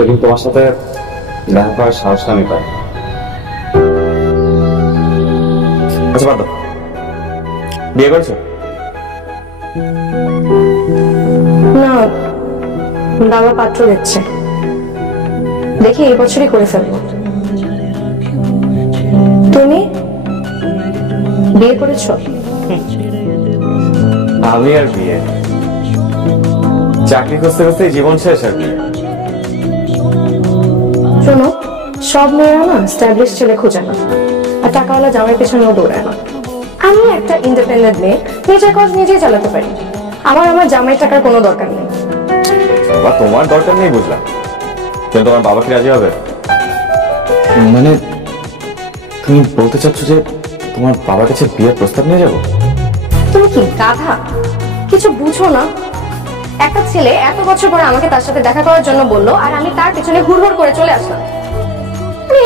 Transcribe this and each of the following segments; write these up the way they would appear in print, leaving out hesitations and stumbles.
তো কিন্তু তোমার সাথে দেখা করার সাহসটা আমি পাই। আচ্ছা বাদ দাও, বিয়ে করেছো? না, বাবা পাত্র দিচ্ছে, দেখি এই বছরই করে ফেলবো। তুমি বিয়ে করেছো? আমি আর বিয়ে, চাকরি খুঁজতে খুঁজতে জীবন শেষ আর বিয়ে। শোনো, সব মেয়েরা না স্ট্যাবলিশ ছেলে খোঁজে না, আর টাকাওয়ালা জামাইয়ের পেছনেও দৌড়ায় না। আমি একটা ইন্ডিপেন্ডেন্ট মেয়ে, নিজের কাজ নিজেই চালাতে পারি। আমার জামাই টাকার কোনো দরকার নেই। বাবা তোমার দরকার নেই বুঝলাম, কিন্তু তোমার বাবা কি রাজি হবে? মানে তুমি বলতে চাচ্ছ যে তোমার বাবার কাছে বিয়ের প্রস্তাব নিয়ে যাবো? তুমি কি গাধা? কিছু বুঝো না? একটা ছেলে এত বছর পরে আমাকে তার সাথে দেখা করার জন্য বললো, আর আমি তার পেছনে হুড়হুড় করে চলে আসলাম।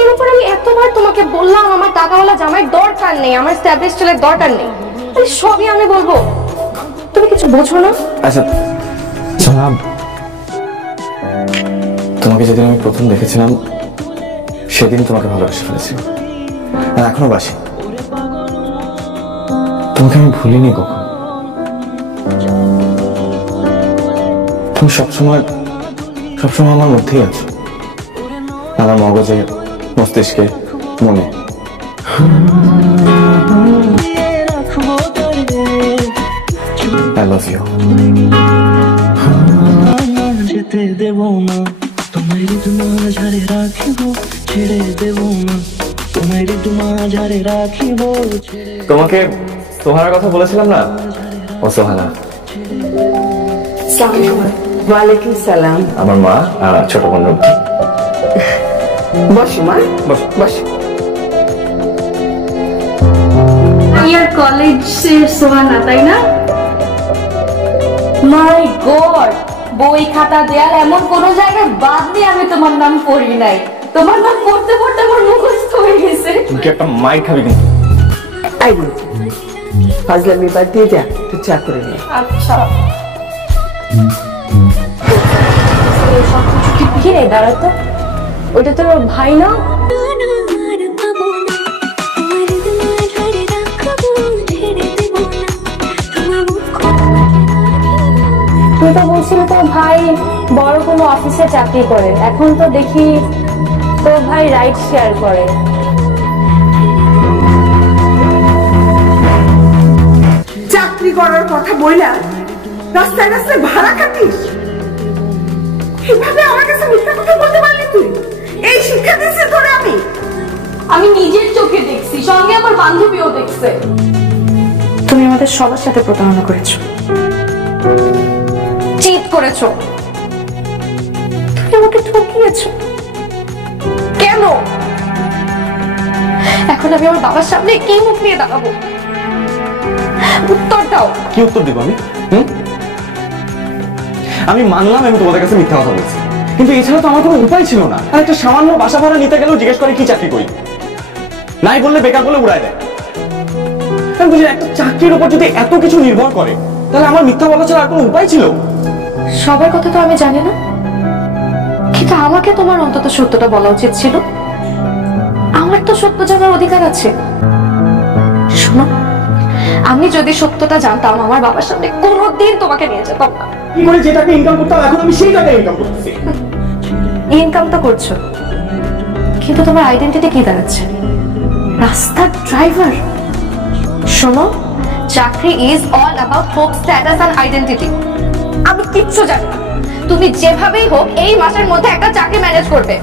এর উপর আমি এতবার তোমাকে বললাম আমার টাকাওয়ালা জামাই দরকার নেই, আমার স্ট্যাবলিশ ছেলের দরকার নেই, সবই আমি বলবো, তুমি কিছু বোঝো না? আচ্ছা তোমাকে যেদিন আমি প্রথম দেখেছিলাম সেদিন তোমাকে ভালোবেসে ফেলেছি, আর এখনো বাসি। তোমাকে আমি ভুলিনি কখন। তুমি সবসময় আমার মধ্যেই আছো, আমার মগজে, মস্তিষ্কে, মনে। I love you. যেতে দেব না তোমায়, মাঝারে রাখিব, ছেড়ে দেব না তোমায়, মাঝারে রাখিব। তোমাকে সোহানার কথা বলেছিলাম না, ও সোহানা। ওয়ালাইকুম সালাম। আমার মা আর ছোট বোন রুমকি। বসো মা, বসো। ইয়ার কলেজের সোহানা, তাই না? মাই গড, বই খাতা দেয়াল এমন কোন জায়গায় বাদ দিয়ে আমি তোমার নাম পড়ি নাই। তোমার নাম পড়তে পড়তে আমার মুখস্থ হয়ে গেছে। তুই একটা মাই খাবি কিন্তু। আই ফাজলামি বাদ দিয়ে যা, তুই চা করে নে। আচ্ছা কি রে, দাঁড়া তো, ওইটা তোর ভাই না? তুই তো বলছিল তোর ভাই বড় কোনো অফিসে চাকরি করে, এখন তো দেখি তোর ভাই রাইড শেয়ার করে। চাকরি করার কথা বইলা রাস্তায় রাস্তায় ভাড়া কাটিস, কিভাবে আমার কাছে মিথ্যা কথা বলতে পারলি তুই? এই শিক্ষা দিচ্ছি তোরে আমি নিজের চোখে দেখছি, সঙ্গে আমার বান্ধবীও দেখছে। তুমি আমাদের সবার সাথে প্রতারণা করেছো, চিট করেছো, তুমি আমাকে ঠকিয়েছো। কেন? এখন আমি আমার বাবার সামনে কি মুখ নিয়ে দাঁড়াবো? উত্তর দাও। কি উত্তর দেবো আমি? আমি মানলাম আমি তোমাদের কাছে মিথ্যা কথা বলছি, কিন্তু এছাড়া তো আমার কোনো উপায় ছিল না। আর একটা সামান্য বাসা ভাড়া নিতে গেলেও জিজ্ঞেস করে কি চাকরি করি, নাই বললে বেকার বলে উড়ায় দেয়। আমি বুঝি একটা চাকরির উপর যদি এত কিছু নির্ভর করে, তাহলে আমার মিথ্যা বলা ছাড়া আর কোনো উপায় ছিল? সবার কথা তো আমি জানি না, কিন্তু আমাকে তোমার অন্তত সত্যটা বলা উচিত ছিল। আমার তো সত্য জানার অধিকার আছে। শোনো, আমি যদি সত্যটা জানতাম আমার বাবার সামনে কোনোদিন তোমাকে নিয়ে যেতাম না। কি করে যে টাকা ইনকাম করতাম এখন আমি সেই টাকা ইনকাম করতেছি। ইনকাম তো করছো, কিন্তু তোমার আইডেন্টিটি কি দাঁড়াচ্ছে? রাস্তার ড্রাইভার। শোনো, চাকরি is all about hope, status and identity. আমি কিচ্ছু জানি না, তুমি যেভাবেই হোক এই মাসের মধ্যে একটা চাকরি ম্যানেজ করবে।